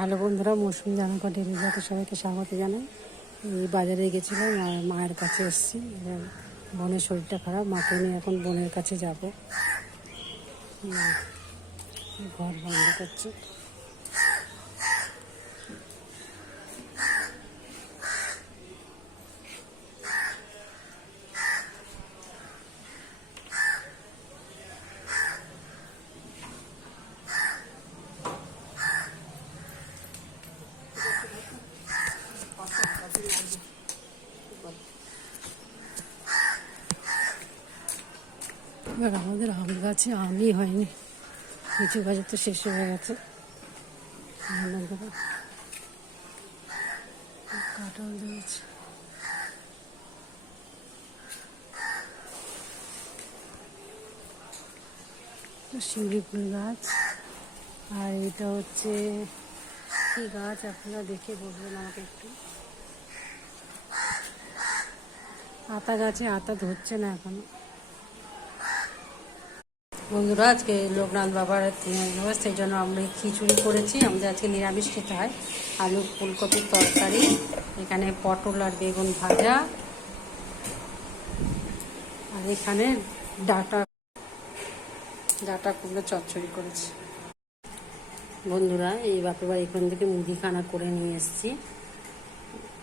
Hello বন্ধুরা, মৌসুমি জামাকাপড় daily ব্লগে সবাইকে স্বাগত জানাই। এই বাজারে গেছিলাম আর মায়ের কাছে এসেছি। বোনের শরীরটা খারাপ, মাকে নিয়ে এখন বোনের কাছে যাব। ঘর বন্ধ করছে। এবার আমাদের আম গাছে আমই হয়নি, কিছু গাছে তো শেষ হয়ে গেছে। কাঁঠাল দিয়েছে, শিউলি ফুল গাছ। আর এটা হচ্ছে কি গাছ আপনারা দেখে বলবেন আমাকে একটু। আতা গাছে আতা ধরছে না এখন। বন্ধুরা, আজকে লোকনাথ বাবার দিবস, সেই জন্য আমরা খিচুড়ি করেছি। আমাদের আজকে নিরামিষ খেতে হয়। আলু ফুলকপির তরকারি, এখানে পটল আর বেগুন ভাজা, আর এখানে ডাটা কুমড়ো চচ্চড়ি করেছি। বন্ধুরা, এই বাপের বাড়ি এখান থেকে মুদিখানা করে নিয়ে এসেছি,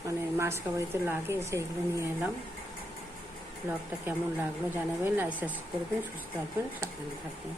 মানে মাছ খাবারিতে লাগে, সেইগুলো নিয়ে এলাম। ব্লগটা কেমন লাগলো জানাবেন, লাইক সাবস্ক্রাইব করবেন, সুস্থ থাকবেন, সাবধানে থাকবেন।